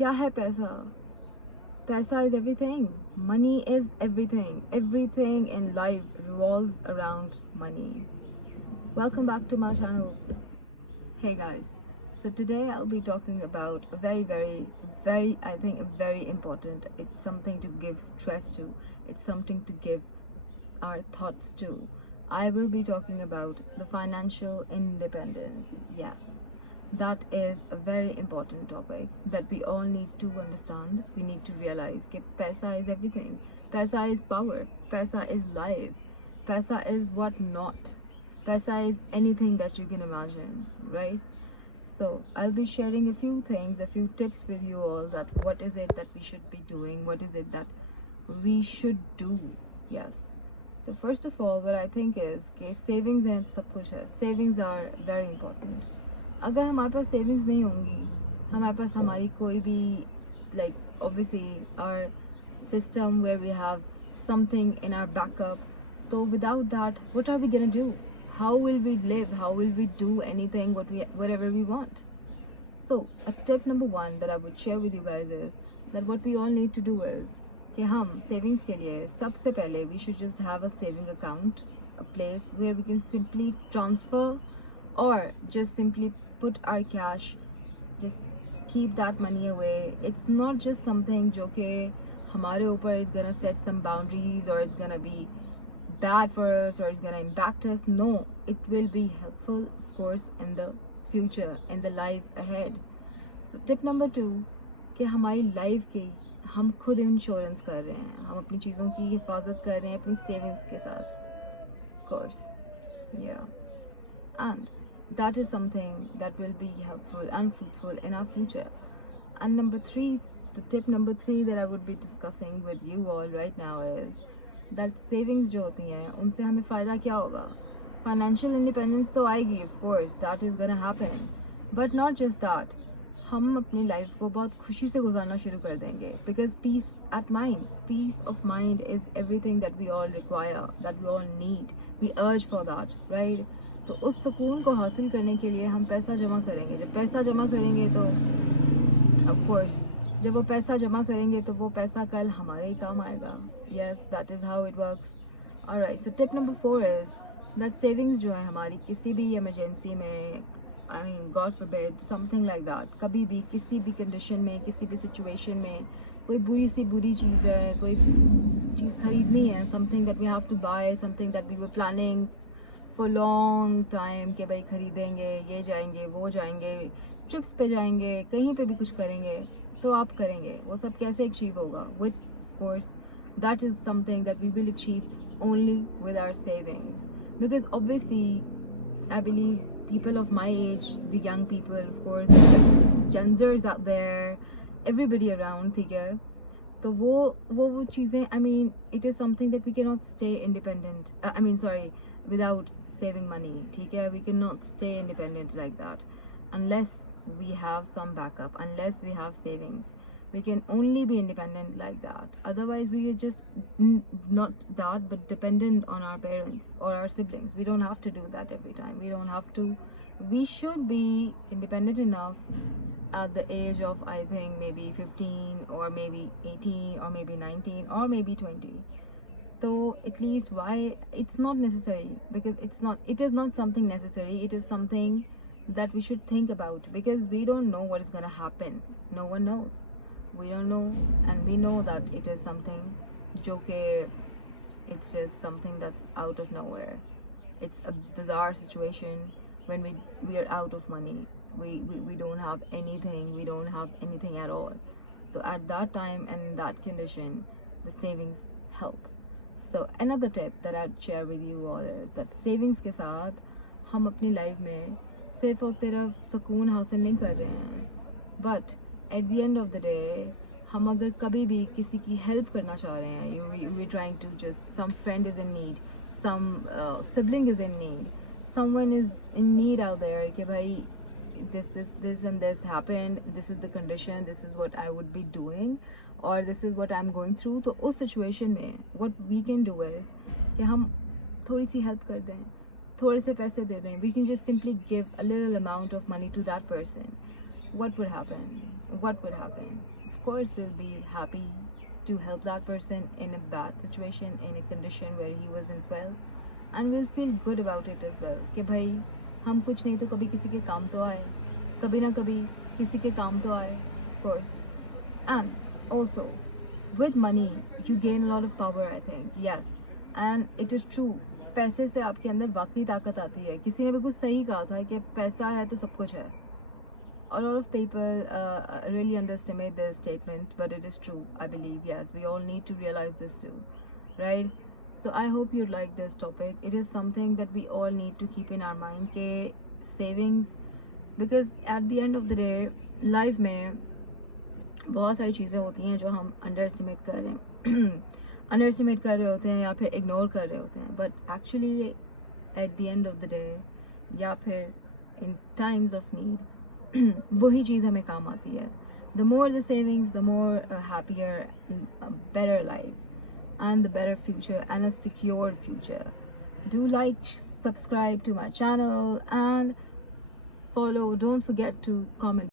क्या है पैसा? Paisa is everything. Money is everything. Everything in life revolves around money. Welcome back to my channel. Hey guys. So today I'll be talking about a very, I think, a very important. It's something to give stress to. It's something to give our thoughts to. I will be talking about the financial independence. Yes, that is a very important topic that we all need to understand. We need to realize that paisa is everything. Paisa is power. Paisa is life. Paisa is what not. Paisa is anything that you can imagine, right? So I'll be sharing a few things, a few tips with you all, that what is it that we should be doing, what is it that we should do. Yes. So first of all, what I think is कि savings and सब कुछ है. Savings are very important. अगर हमारे पास savings नहीं होंगी, हमारे पास हमारी कोई भी, like obviously our system where we have something in our backup, so without that, what are we gonna do? How will we live? How will we do anything whatever we want? So a tip number one that I would share with you guys is that what we all need to do is कि हम savings के लिए सबसे पहले we should just have a saving account, a place where we can simply transfer or just simply put our cash, just keep that money away. It's not just something जो कि हमारे ऊपर is gonna set some boundaries or it's gonna be bad for us or it's gonna impact us. No, it will be helpful, of course, in the future, in the life ahead. So tip number two कि हमारी life की हम खुद insurance कर रहे हैं, हम अपनी चीज़ों की हिफाजत कर रहे हैं अपनी सेविंग्स के साथ, of course. Yeah. And that is something that will be helpful and fruitful in our future. And number three, the tip number three that I would be discussing with you all right now is that savings जो होती हैं उनसे हमें फ़ायदा क्या होगा? Financial independence तो आएगी, of course, that is gonna happen. But not just that, हम अपनी लाइफ को बहुत खुशी से गुजारना शुरू कर देंगे. Because peace of mind is everything that we all require, that we all need. We urge for that, right? तो उस सुकून को हासिल करने के लिए हम पैसा जमा करेंगे. जब पैसा जमा करेंगे तो of course, जब वो पैसा जमा करेंगे तो वो पैसा कल हमारे ही काम आएगा. Yes, that is how it works. Alright, so tip number 4 is that savings जो है हमारी किसी भी emergency में, I mean God forbid something like that, कभी भी किसी भी condition में, किसी भी situation में कोई बुरी सी बुरी चीज़ है, कोई चीज़ खरीदनी है, something that we have to buy, something that we were planning for long time कि भाई खरीदेंगे, ये जाएंगे, वो जाएंगे, ट्रिप्स पे जाएंगे, कहीं पे भी कुछ करेंगे, तो आप करेंगे. वो सब कैसे अचीव होगा? With, of course, that is something that we will achieve only with our savings. Because obviously, I believe people of my age, the young people, of course, the Gen Zers out there, everybody around, ठीक है? तो वो चीज़ें, I mean, it is something that we cannot stay independent. I mean, sorry, without saving money, ठीक है? We cannot stay independent like that unless we have some backup, unless we have savings. We can only be independent like that. Otherwise, we are just not that, but dependent on our parents or our siblings. We don't have to do that every time. We don't have to. We should be independent enough at the age of, I think, maybe 15 or maybe 18 or maybe 19 or maybe 20. So at least, why it's not necessary, because it is not something necessary. It is something that we should think about, because we don't know what is going to happen. No one knows. We don't know, and we know that it is something जो कि it's just something that's out of nowhere. It's a bizarre situation when we are out of money. We don't have anything. We don't have anything at all. So at that time and in that condition, the savings help. So another tip that I'd share with you all is that savings के साथ हम अपनी life में सिर्फ और सिर्फ सुकून हासिल नहीं कर रहे हैं, but at the end of the day, हम अगर कभी भी किसी की हेल्प करना चाह रहे हैं, we're trying to just, some friend is in need, some sibling is in need, someone is in need out there कि भाई this and this happened, this is the condition, this is what I would be doing, or this is what I'm going through. तो उस situation में what we can do is कि हम थोड़ी सी help कर दें, थोड़े से पैसे दे दें. We can just simply give a little amount of money to that person. What would happen? what would happen? Of course, we'll be happy to help that person in a bad situation, in a condition where he wasn't well, and we'll feel good about it as well कि भाई हम कुछ नहीं तो कभी किसी के काम तो आए, कभी ना कभी किसी के काम तो आए. Of course. And also, with money you gain a lot of power, I think. Yes, and it is true. पैसे से आपके अंदर वाकई ताकत आती है. किसी ने बिल्कुल सही कहा था कि पैसा है तो सब कुछ है. A lot of people really underestimate this statement, but it is true, I believe. Yes, we all need to realize this too, right? So I hope you like this topic. It is something that we all need to keep in our mind ke savings, because at the end of the day life में बहुत सारी चीज़ें होती हैं जो हम under कर रहे हैं अंडर कर रहे होते हैं या फिर इग्नोर कर रहे होते हैं, but actually at the end of the day या फिर इन टाइम्स ऑफ नीड वही चीज़ हमें काम आती है. The more the savings, the more happier, better life and the better future and a secure future. Do like, subscribe to my channel and follow. Don't forget to comment.